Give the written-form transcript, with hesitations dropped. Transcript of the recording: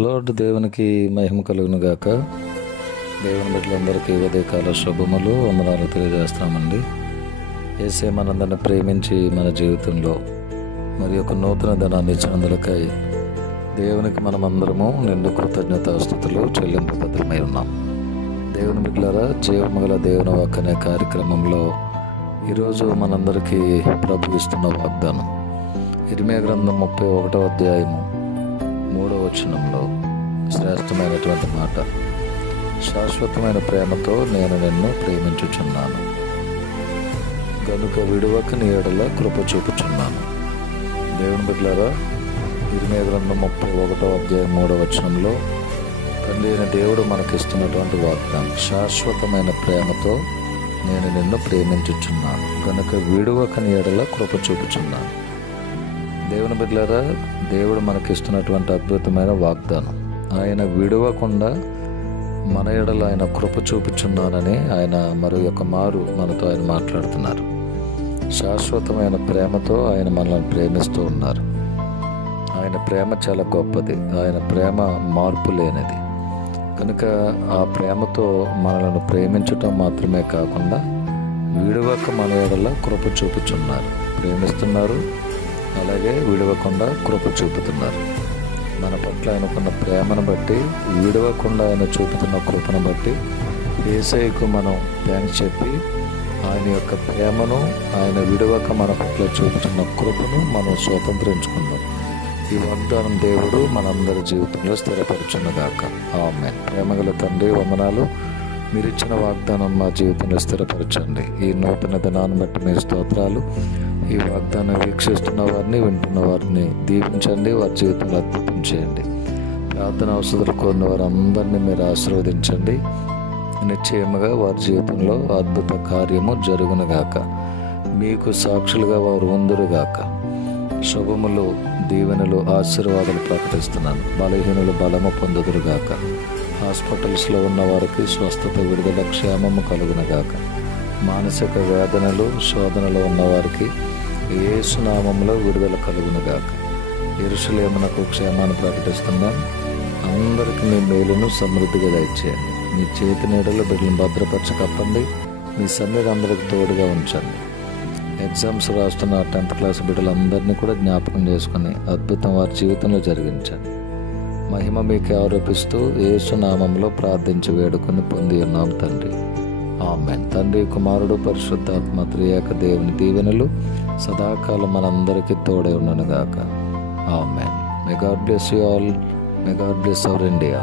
Lord దేవునికి మహిమ కలుగును గాక. దేవుని బిడ్డలందరికీ ఉదయకాల శుభములు వందనాలు తెలియజేస్తామండి. యేసే మనందరిని ప్రేమించి మన జీవితంలో మరి ఒక నూతన ధనాన్ని ఇచ్చినందులకై దేవునికి మనమందరము నిండు కృతజ్ఞతాస్తుతులు చెల్లింపబద్ధమై ఉన్నాం. దేవుని బిడ్డలారా, జీవమగల దేవుని వాక్కు అనే కార్యక్రమంలో ఈరోజు మనందరికీ ప్రభు ఇస్తున్న వాగ్దానం ఇర్మియా గ్రంథం 31వ అధ్యాయము 3వ వచనంలో శ్రేష్టమైనటువంటి మాట, శాశ్వతమైన ప్రేమతో నేను నిన్ను ప్రేమించుచున్నాను గనుక విడువక నీ యెడల కృప చూపుచున్నాను. దేవుని బిడ్డలారా, ఇర్మియా గ్రంథం 31వ అధ్యాయం 3వ వచనంలో తండ్రి అయిన దేవుడు మనకిస్తున్నటువంటి వాగ్దానం, శాశ్వతమైన ప్రేమతో నేను నిన్ను ప్రేమించుచున్నాను గనుక విడువక నీ యెడల కృప చూపుచున్నాను. దేవుని బిడ్డలారా, దేవుడు మనకిస్తున్నటువంటి అద్భుతమైన వాగ్దానం, ఆయన విడవకుండా మన ఎడల ఆయన కృప చూపుచున్నానని ఆయన మారు మనతో ఆయన మాట్లాడుతున్నారు. శాశ్వతమైన ప్రేమతో ఆయన మనల్ని ప్రేమిస్తూ ఉన్నారు. ఆయన ప్రేమ చాలా గొప్పది, ఆయన ప్రేమ మార్పు లేనిది. కనుక ఆ ప్రేమతో మనలను ప్రేమించటం మాత్రమే కాకుండా విడవక మన ఎడల కృప చూపుచున్నారు, ప్రేమిస్తున్నారు, అలాగే విడవకుండా కృప చూపుతున్నారు. మన పట్ల ఆయనకున్న ప్రేమను బట్టి, విడవకుండా ఆయన చూపుతున్న కృపను బట్టి యేసయ్యకు మనం థ్యాంక్స్ చెప్పి ఆయన యొక్క ప్రేమను, ఆయన విడవక మన పట్ల చూపుతున్న కృపను మనం స్వతంత్రించుకుందాం. ఈ వాగ్దానం దేవుడు మనందరి జీవితంలో స్థిరపరచునుగాక. ఆమేన్. ప్రేమగల తండ్రి, వందనాలు. మీరు ఇచ్చిన వాగ్దానం మా జీవితంలో స్థిరపరచండి. ఈ నూతన దినాన్ని బట్టి మీ స్తోత్రాలు. ఈ వాగ్దానం వీక్షిస్తున్న వారిని, వింటున్న వారిని దీవించండి, వారి జీవితంలో అద్భుతం చేయండి. ప్రార్థన అవసరాలు కోరిన వారందరినీ మీరు ఆశీర్వదించండి. నిశ్చయముగా వారి జీవితంలో అద్భుత కార్యము జరుగునుగాక. మీకు సాక్షులుగా వారు ఉందురుగాక. శుభములు, దీవెనలు, ఆశీర్వాదాలు ప్రకటిస్తున్నాను. బలహీనులు బలము పొందుదురుగాక. హాస్పిటల్స్లో ఉన్న వారికి స్వస్థత, విడుదల, క్షేమము కలుగునుగాక. మానసిక వేదనలు, శోధనలో ఉన్నవారికి యేసు నామములో విడుదల కలుగునుగాక. యెరూషలేమునకు క్షేమాన్ని ప్రకటిస్తున్నాం. అందరికీ మీ మేలును సమృద్ధిగా దయచేయండి. మీ చేతి నీడలో బిడ్డలను భద్రపరచి కప్పండి. మీ సన్నిధి అందరికి తోడుగా ఉంచండి. ఎగ్జామ్స్ రాస్తున్న 10th క్లాస్ బిడ్డలందరినీ కూడా జ్ఞాపకం చేసుకుని అద్భుతం వారి జీవితంలో జరిగించండి. మహిమ మీకు ఆరోపిస్తూ యేసు నామంలో ప్రార్థించి వేడుకొని పొంది ఉన్నాం తండ్రి. ఆమేన్. తండ్రి, కుమారుడు, పరిశుద్ధాత్మ త్రియేక దేవుని దీవెనలు సదాకాలం మనందరికీ తోడై ఉండనుగాక. ఆమేన్. May God bless you all. May God bless our India.